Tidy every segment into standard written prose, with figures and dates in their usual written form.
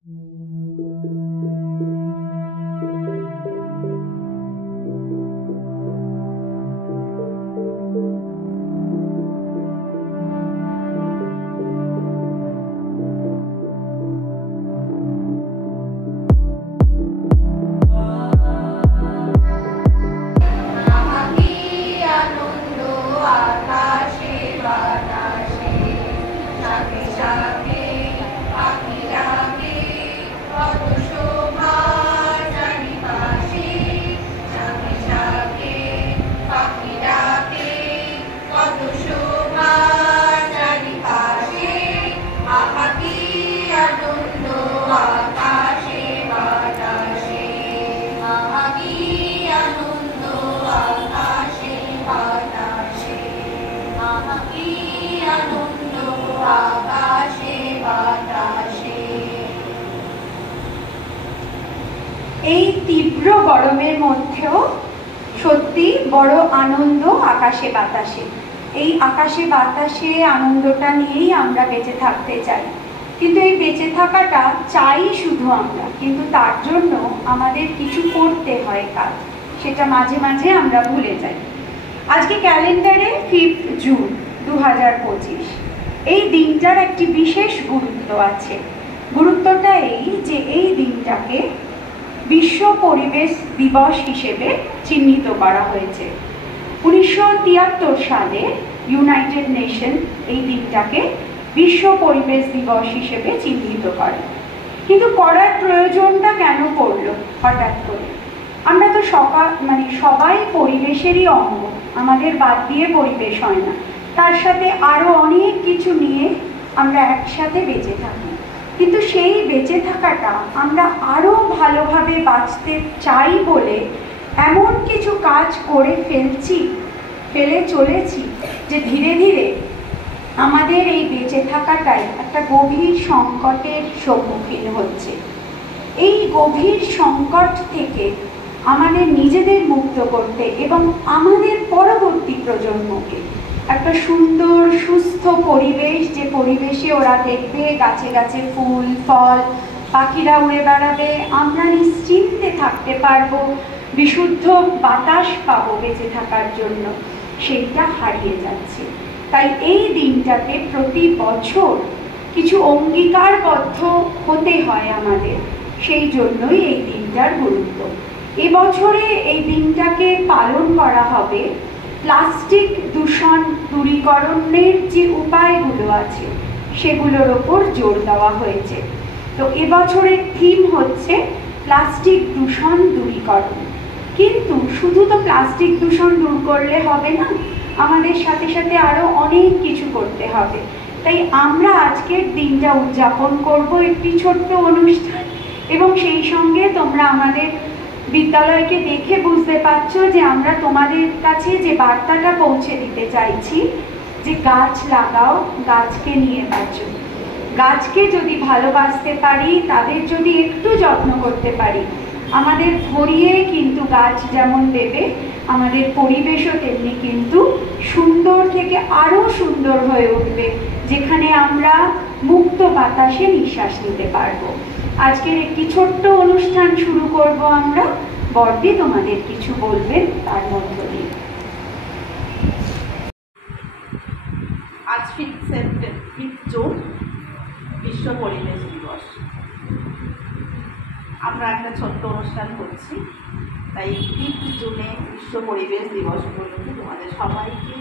এই তীব্র গরমের মধ্যেও সত্যি বড় আনন্দ আকাশে বাতাসে। এই আকাশে বাতাসে আনন্দটা নিয়েই আমরা বেঁচে থাকতে চাই, কিন্তু এই বেঁচে থাকাটা চাই শুধু আমরা, কিন্তু তার জন্য আমাদের কিছু করতে হয় কাজ, সেটা মাঝে মাঝে আমরা ভুলে যাই। আজকে ক্যালেন্ডারে 5 জুন 2025, এই দিনটার একটি বিশেষ গুরুত্ব আছে। গুরুত্বটা এই যে এই দিনটাকে বিশ্ব পরিবেশ দিবস হিসেবে চিহ্নিত করা হয়েছে। 1973 সালে ইউনাইটেড নেশন এই দিনটাকে বিশ্ব পরিবেশ দিবস হিসেবে চিহ্নিত করে। কিন্তু করার প্রয়োজনটা কেন পড়লো হঠাৎ করে? আমরা তো সবাই পরিবেশেরই অঙ্গ, আমাদের বাদ দিয়ে পরিবেশ হয় না। তার সাথে আরো অনেক কিছু নিয়ে আমরা একসাথে বেঁচে থাকি, কিন্তু সেই বেঁচে থাকাটা আমরা আরো ভালোভাবে বাঁচতে চাই বলে এমন কিছু কাজ করে ফেলে চলেছি যে ধীরে ধীরে আমাদের এই বেঁচে থাকাটাই একটা গভীর সংকটের সম্মুখীন হচ্ছে। এই গভীর সংকট থেকে আমাদের নিজেদের মুক্ত করতে এবং আমাদের পরবর্তী প্রজন্মকে একটা সুন্দর সুস্থ পরিবেশ, যে পরিবেশে ওরা দেখবে গাছে গাছে ফুল ফল, পাখিরা উড়ে বেড়াবে, আমরা নিশ্চিন্তে থাকতে পারবো, বিশুদ্ধ বাতাস পাবো বেঁচে থাকার জন্য, সেইটা হারিয়ে যাচ্ছে। তাই এই দিনটাতে প্রতি বছর কিছু অঙ্গীকারবদ্ধ হতে হয় আমাদের, সেই জন্যই এই দিনটার গুরুত্ব। এবছরে এই দিনটাকে পালন করা হবে প্লাস্টিক দূষণ দূরীকরণের যে উপায়গুলো আছে সেগুলোর ওপর জোর দেওয়া হয়েছে। তো এবছরের থিম হচ্ছে প্লাস্টিক দূষণ দূরীকরণ। কিন্তু শুধু তো প্লাস্টিক দূষণ দূর করলে হবে না, আমাদের সাথে সাথে আরো অনেক কিছু করতে হবে। তাই আমরা আজকের দিনটা উদযাপন করব একটি ছোট্ট অনুষ্ঠান, এবং সেই সঙ্গে তোমরা আমাদের বিদ্যালয়কে দেখে বুঝতে পারছো যে আমরা তোমাদের কাছে যে বার্তাটা পৌঁছে দিতে চাইছি, যে গাছ লাগাও, গাছকে নিয়ে বাঁচো। গাছকে যদি ভালোবাসতে পারি, তাদের যদি একটু যত্ন করতে পারি, আমাদের ভরিয়ে কিন্তু গাছ যেমন দেবে, আমাদের পরিবেশও তেমনি কিন্তু সুন্দর থেকে আরো সুন্দর হয়ে উঠবে, যেখানে আমরা মুক্ত বাতাসে নিঃশ্বাস নিতে পারবো। আজকের একটি ছোট্ট অনুষ্ঠান শুরু করব আমরা। বড়দি তোমাদের কিছু বলবেন তার মধ্য দিয়ে। আজ 5 জুন বিশ্ব পরিবেশ দিবস। আমরা একটা ছোট্ট অনুষ্ঠান করছি, তাই 5 জুনে বিশ্ব পরিবেশ দিবস উপলক্ষে তোমাদের সবাইকে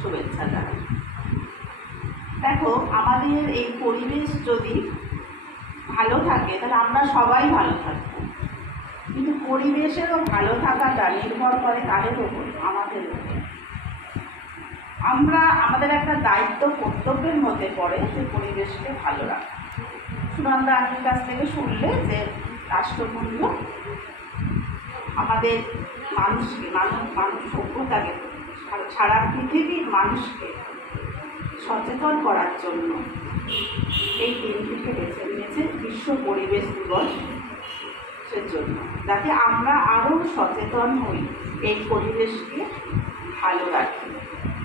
শুভেচ্ছা জানাই। দেখো, আমাদের এই পরিবেশ যদি ভালো থাকে তাহলে আমরা সবাই ভালো থাকবো, কিন্তু পরিবেশেরও ভালো থাকাটা নির্ভর করে কাদের উপর? আমাদের উপর। আমাদের একটা দায়িত্ব কর্তব্যের মধ্যে পড়ে যে পরিবেশকে ভালো রাখা। সুনন্দা আন্টির কাছ থেকে শুনলে যে রাষ্ট্রপুঞ্জ আমাদের মানুষকে, মানুষ সভ্যতাকে, সারা পৃথিবীর মানুষকে সচেতন করার জন্য এই দিনটিকে বেছে নিয়েছে বিশ্ব পরিবেশ দিবসের জন্য, যাতে আমরা আরও সচেতন হই, এই পরিবেশকে ভালো রাখি।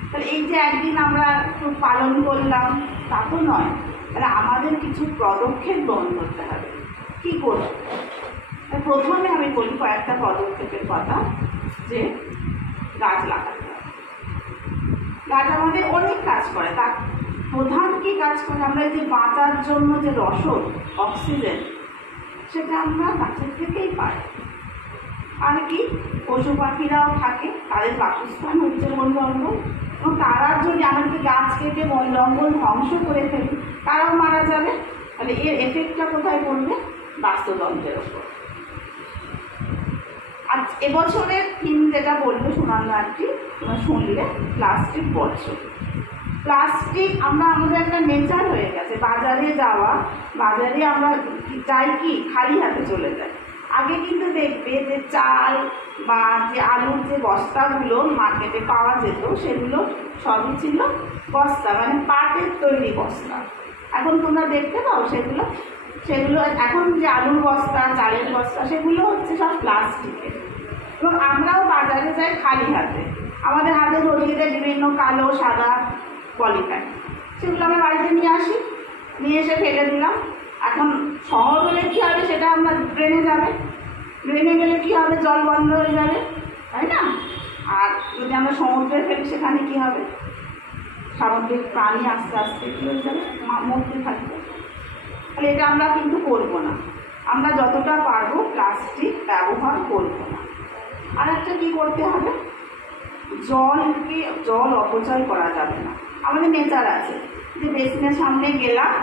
তাহলে এই যে একদিন আমরা একটু পালন করলাম তা তো নয়, তাহলে আমাদের কিছু পদক্ষেপ গ্রহণ করতে হবে। কী করব? প্রথমে আমি বলি কয়েকটা পদক্ষেপের কথা, যে গাছ লাগাতে হবে। গাছ আমাদের অনেক কাজ করে, তার প্রধান কি কাজ করে, আমরা যে বাঁচার জন্য যে রসদ অক্সিজেন, সেটা আমরা গাছের থেকেই পাই। আর কি, পশু পাখিরাও থাকে, তাদের বাসস্থান হচ্ছে বন জঙ্গল, এবং তারা যদি আমাদেরকে গাছ কেটে বন জঙ্গল ধ্বংস করে ফেলি, তারাও মারা যাবে। তাহলে এর এফেক্টটা কোথায় পড়বে? বাস্তুতন্ত্রের ওপর। আজ এবছরের থিম যেটা বললো সুনন্দা আন্টি, তোমরা শুনলে, প্লাস্টিক বর্জন। প্লাস্টিক আমরা আমাদের একটা নেচার হয়ে গেছে। বাজারে যাওয়া, বাজারে আমরা যাই কি খালি হাতে চলে যাই। আগে কিন্তু দেখবে যে চাল বা যে আলুর যে বস্তাগুলো মার্কেটে পাওয়া যেত, সেগুলো সবই ছিল বস্তা, মানে পাটের তৈরি বস্তা। এখন তোমরা দেখতে পাও সেগুলো এখন যে আলুর বস্তা, চালের বস্তা, সেগুলো হচ্ছে সব প্লাস্টিকের। এবং আমরাও বাজারে যাই খালি হাতে, আমাদের হাতে ধরিয়ে দেয় বিভিন্ন কালো সাদা পলিব্যাগ, সেগুলো আমরা বাড়িতে নিয়ে আসি, নিয়ে এসে ফেলে দিলাম। এখন শহর হলে কী হবে, সেটা আমরা ড্রেনে যাবে, ড্রেনে গেলে কী হবে, জল বন্ধ হয়ে যাবে, তাই না? আর যদি আমরা সমুদ্রে ফেলি, সেখানে কী হবে, সামুদ্রিক প্রাণী আস্তে আস্তে কী হয়ে যাবে, মরতে থাকবে। তাহলে এটা আমরা কিন্তু করবো না। আমরা যতটা পারবো প্লাস্টিক ব্যবহার করবো না। আর একটা কী করতে হবে, জল অপচয় করা যাবে না। আমাদের নেচার আছে যে বেসিনের সামনে গেলাম,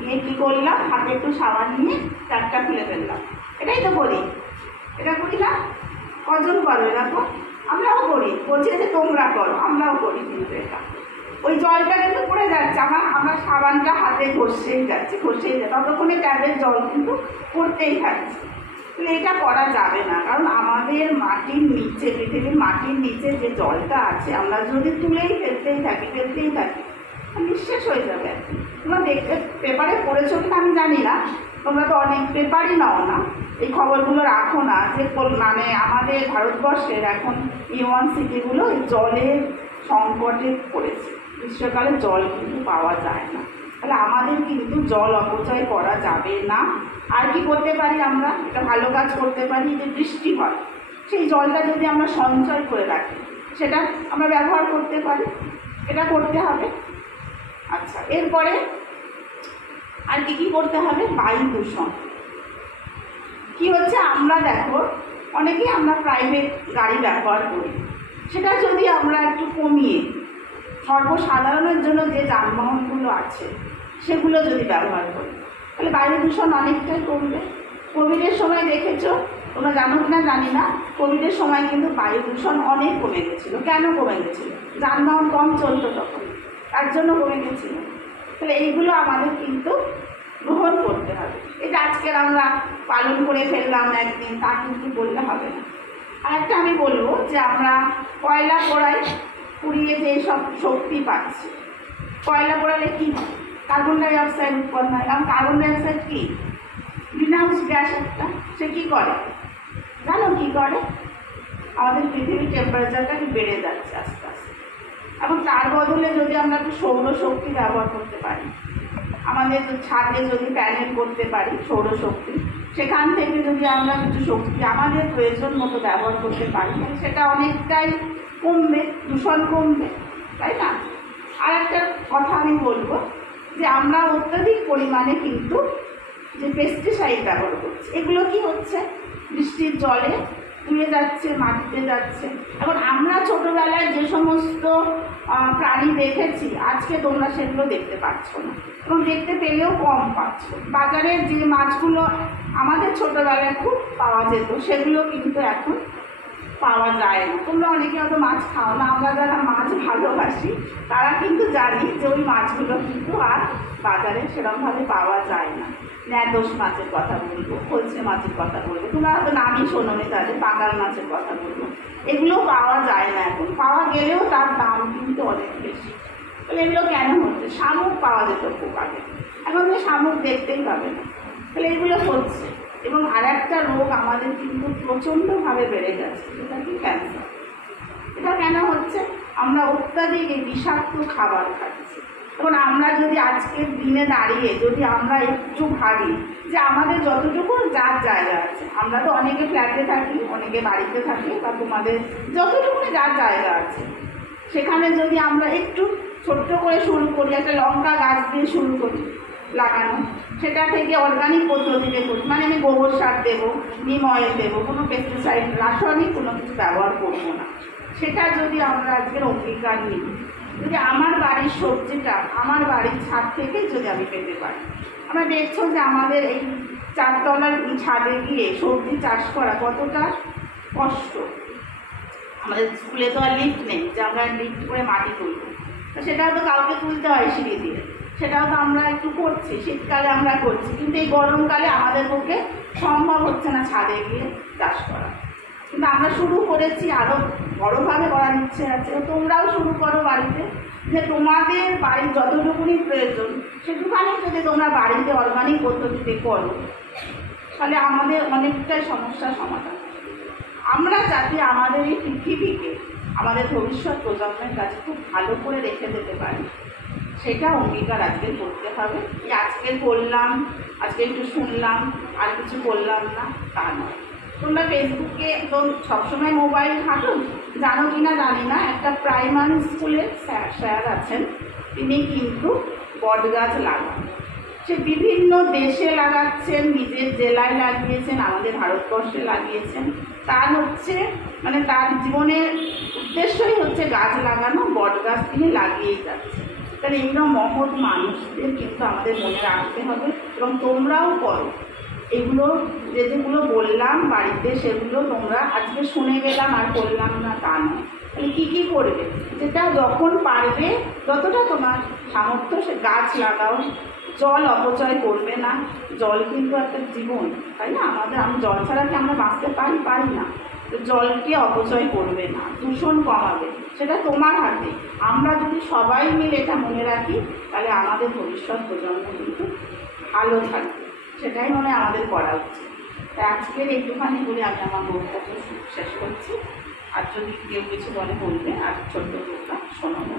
গিয়ে কী করলাম, হাতে একটু সাবান নিয়ে চারটা খুলে ফেললাম, এটাই তো করি। এটা করি না? কজন করো এরকম? আমরাও করি, বলছি যে তোমরা করো, আমরাও করি। কিন্তু এটা ওই জলটা কিন্তু পড়ে যাচ্ছে, আমরা সাবানটা হাতে ঘষেই যাচ্ছে, ততক্ষণে ট্যাবের জল কিন্তু পড়তেই থাকছে। তাহলে এটা করা যাবে না, কারণ আমাদের মাটির নিচে, পৃথিবীর মাটির নিচে যে জলটা আছে, আমরা যদি ফেলতেই থাকি নিঃশেষ হয়ে যাবে। তোমরা দেখতে পেপারে পড়েছো কিনা আমি জানি না, তোমরা তো অনেক পেপারই নাও না, এই খবরগুলো রাখো না, যে মানে আমাদের ভারতবর্ষের এখন E1 সিটিগুলো জলের সংকটে পড়েছে। গ্রীষ্মকালে জল কিন্তু পাওয়া যায় না। তাহলে আমাদের কিন্তু জল অপচয় করা যাবে না। আর কি করতে পারি আমরা? এটা ভালো কাজ করতে পারি, যে বৃষ্টি হয়, সেই জলটা যদি আমরা সঞ্চয় করে রাখি, সেটা আমরা ব্যবহার করতে পারি, এটা করতে হবে। আচ্ছা, এরপরে আর কি করতে হবে? বায়ু দূষণ কি হচ্ছে, আমরা দেখো অনেকেই আমরা প্রাইভেট গাড়ি ব্যবহার করি, সেটা যদি আমরা একটু কমিয়ে সর্বসাধারণের জন্য যে যানবাহনগুলো আছে সেগুলো যদি ব্যবহার করি, তাহলে বায়ু দূষণ অনেকটাই কমবে। কোভিডের সময় দেখেছো, তোমরা জানো কিনা জানি না, কোভিডের সময় কিন্তু বায়ু দূষণ অনেক কমে গেছিলো। কেন কমে গেছিলো? যানবাহন কম চলতো তখন, তার জন্য কমে গেছিলো। তাহলে এইগুলো আমাদের কিন্তু গ্রহণ করতে হবে। এটা আজকের আমরা পালন করে ফেললাম একদিন, তা কিন্তু বললে হবে না। আর একটা আমি বলবো, যে আমরা কয়লা পোড়াই, পুড়িয়ে যে সব শক্তি পাচ্ছি, কয়লা পোড়ালে কী হয়? কার্বন ডাই অক্সাইড উৎপন্ন হয়। কারণ কার্বন ডাই অক্সাইড কী? গ্রিনহাউস গ্যাস একটা। সে কী করে জানো? কী করে? আমাদের পৃথিবীর টেম্পারেচারটা বেড়ে যাচ্ছে আস্তে আস্তে। এখন তার বদলে যদি আমরা একটু সৌরশক্তি ব্যবহার করতে পারি, আমাদের ছাদে যদি প্যানেল করতে পারি সৌরশক্তি, সেখান থেকে যদি আমরা কিছু শক্তি আমাদের প্রয়োজন মতো ব্যবহার করতে পারি, সেটা অনেকটাই কমবে, দূষণ কমবে, তাই না? আর একটা কথা আমি বলবো, যে আমরা অত্যধিক পরিমাণে কিন্তু যে পেস্টিসাইড ব্যবহার করছি, এগুলো কি হচ্ছে? বৃষ্টির জলে ধুয়ে যাচ্ছে, মাটিতে যাচ্ছে। এখন আমরা ছোটোবেলায় যে সমস্ত প্রাণী দেখেছি, আজকে তোমরা সেগুলো দেখতে পাচ্ছ না, এবং দেখতে পেলেও কম পাচ্ছ। বাজারে যে মাছগুলো আমাদের ছোটোবেলায় খুব পাওয়া যেত, সেগুলো কিন্তু এখন পাওয়া যায় না। তোমরা অনেকে হয়তো মাছ খাও না, আমরা যারা মাছ ভালোবাসি তারা কিন্তু জানি যে ওই মাছগুলো কিন্তু আর বাজারে সেরকমভাবে পাওয়া যায় না। ন্যাদোষ মাছের কথা বলবো, কলসে মাছের কথা বলবো, তোমরা হয়তো নামই শোনোনি, তাদের পাকাল মাছের কথা বলবো, এগুলো পাওয়া যায় না এখন। পাওয়া গেলেও তার দাম কিন্তু অনেক বেশি। তাহলে এগুলো কেন হচ্ছে? শামুক পাওয়া যেত খুব আগে, এখন তো শামুক দেখতেই পাবে না। তাহলে এগুলো হচ্ছে। এবং আর একটা রোগ আমাদের কিন্তু প্রচণ্ডভাবে বেড়ে যাচ্ছে, সেটা কি? ক্যান্সার। এটা কেন হচ্ছে? আমরা অত্যাধিক এই বিষাক্ত খাবার খাচ্ছি। এখন আমরা যদি আজকের দিনে দাঁড়িয়ে যদি আমরা একটু ভাবি যে আমাদের যতটুকু যার জায়গা আছে, আমরা তো অনেকে ফ্ল্যাটে থাকি, অনেকে বাড়িতে থাকি, বা তোমাদের যতটুকু যার জায়গা আছে সেখানে যদি আমরা একটু ছোট্ট করে শুরু করি, একটা লঙ্কা গাছ দিয়ে শুরু করি লাগানো, সেটা থেকে অর্গানিক পদ্ধতিতে করি, মানে আমি গোবর সার দেবো, নিম অয়েল দেবো, কোনো পেস্টিসাইড রাসায়নিক কোনো কিছু ব্যবহার করবো না, সেটা যদি আমরা আজকের অঙ্গীকার নিই, যদি আমার বাড়ির সবজিটা আমার বাড়ির ছাদ থেকে যদি আমি পেতে পারি। আমরা দেখছো যে আমাদের এই 4 তলার ছাদে গিয়ে সবজি চাষ করা কতটা কষ্ট। আমাদের স্কুলে তো আর লিফট নেই যে আমরা লিফট করে মাটি তুলব, সেটাও তো কাউকে তুলতে হয় সিঁড়ি দিয়ে, সেটাও তো আমরা একটু করছি, শীতকালে আমরা করছি, কিন্তু এই গরমকালে আমাদের পক্ষে সম্ভব হচ্ছে না ছাদে গিয়ে চাষ করা। কিন্তু আমরা শুরু করেছি, আরও বড়োভাবে করার ইচ্ছে আছে, তোমরাও শুরু করো বাড়িতে, যে তোমাদের বাড়ির যতটুকুনি প্রয়োজন সেটুখানি যদি তোমরা বাড়িতে অর্গানিক পদ্ধতিতে করো, তাহলে আমাদের অনেকটাই সমস্যার সমাধান। আমরা যাতে আমাদের এই পৃথিবীকে আমাদের ভবিষ্যৎ প্রজন্মের কাছে খুব ভালো করে রেখে যেতে পারি, সেটা অঙ্গীকার আজকে করতে হবে। আজকে করলাম, আজকে একটু শুনলাম, আর কিছু করলাম না তা নয়। তোমরা ফেসবুকে তো সবসময় মোবাইল ঘাটো, জানো কি না জানি না, একটা প্রাইমারি স্কুলের স্যার আছেন, তিনি কিন্তু বট গাছ লাগান, সে বিভিন্ন দেশে লাগাচ্ছেন, নিজের জেলায় লাগিয়েছেন, আমাদের ভারতবর্ষে লাগিয়েছেন। তার হচ্ছে মানে তার জীবনের উদ্দেশ্যই হচ্ছে গাছ লাগানো, বট গাছ তিনি লাগিয়েই যাচ্ছেন। তাহলে এইরকম মহৎ মানুষদের কিন্তু আমাদের মনে রাখতে হবে, এবং তোমরাও করো এগুলো, যেগুলো বললাম বাড়িতে, সেগুলো তোমরা আজকে শুনে গেলাম আর করলাম না তা নয়। তাহলে কী কী করবে, যেটা যখন পারবে যতটা তোমার সামর্থ্য সে গাছ লাগাও, জল অপচয় করবে না, জল কিন্তু একটা জীবন, তাই না? আমি জল ছাড়া কি আমরা বাঁচতে পারি না? তো জলকে অপচয় করবে না, দূষণ কমাবে, সেটা তোমার হাতে। আমরা যদি সবাই মিলে এটা মনে রাখি, তাহলে আমাদের ভবিষ্যৎ প্রজন্ম কিন্তু ভালো থাকবে, সেটাই মনে আমাদের করা উচিত। তাই আজকের একটুখানি বলে আমি আমার বক্তব্য শেষ করছি। আর যদি কেউ কিছু বলবে, আর ছোট্ট কথা শোনাবো।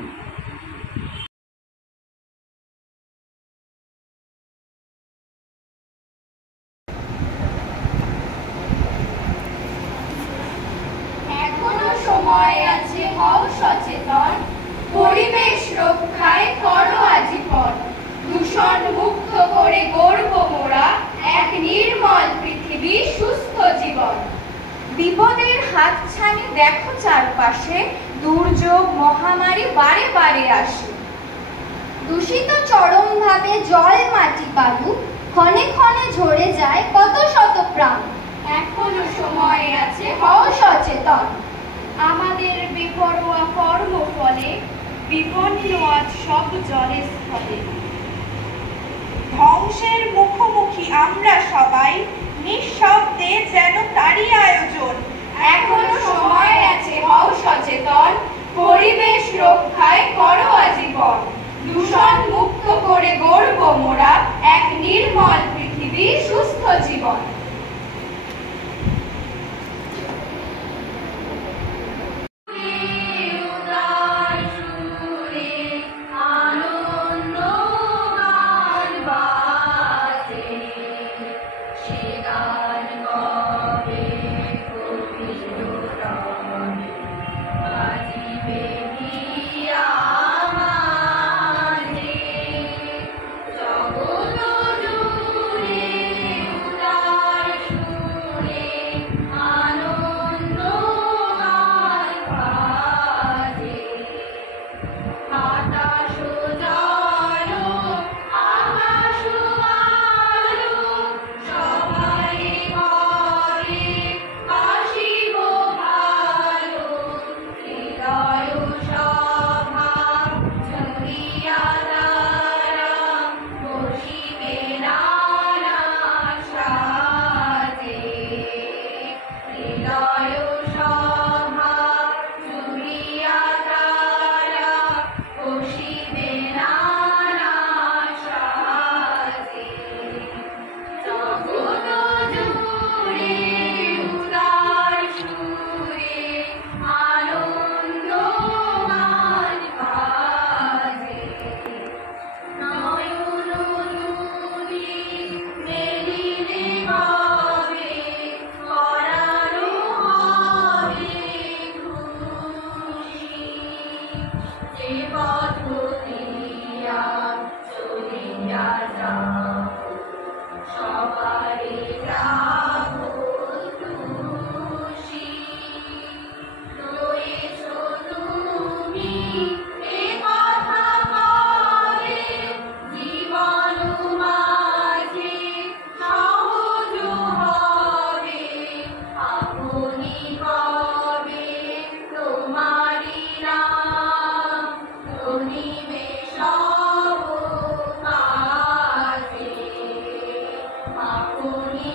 এখনো সময় আছে, হও সচেতন, পরিবেশ রক্ষায় করো আজীবন, দূষণ মুক্ত করে গড়ব মোরা এক নির্মল পৃথিবী, সুস্থ জীবন। বিপদের হাতছানি দেখো চারপাশে, দুর্যোগ মহামারী বারে বারে আসে। দূষিত চরমভাবে জল, মাটি, বায়ু, ক্ষণে ক্ষণে ঝরে যায় কত শত প্রাণ। এখনো সময় আছে, হও সচেতন, আমাদের বেপরোয়া কর্মফলে বিপন্ন আজ সব জলের স্থলে। ধ্বংসের মুখোমুখি আমরা সবাই, নিঃশব্দে যেন তারই আয়োজন। এখনো সময় আছে, হও সচেতন, পরিবেশ রক্ষায় করো আজীবন, দূষণ মুক্ত করে গড়ব মোরা এক নির্মল পৃথিবী, সুস্থ জীবন। কবে পরানো হবে খুশি। যে পথ দিয়া চলিয়া যাব সবারে যাব খুশি। রয়েছ তুমি এ কথা কবে জীবন মাঝে সহজ হবে আপনি কবে তোমারি নাম ধরিবে সব কাজে আপনি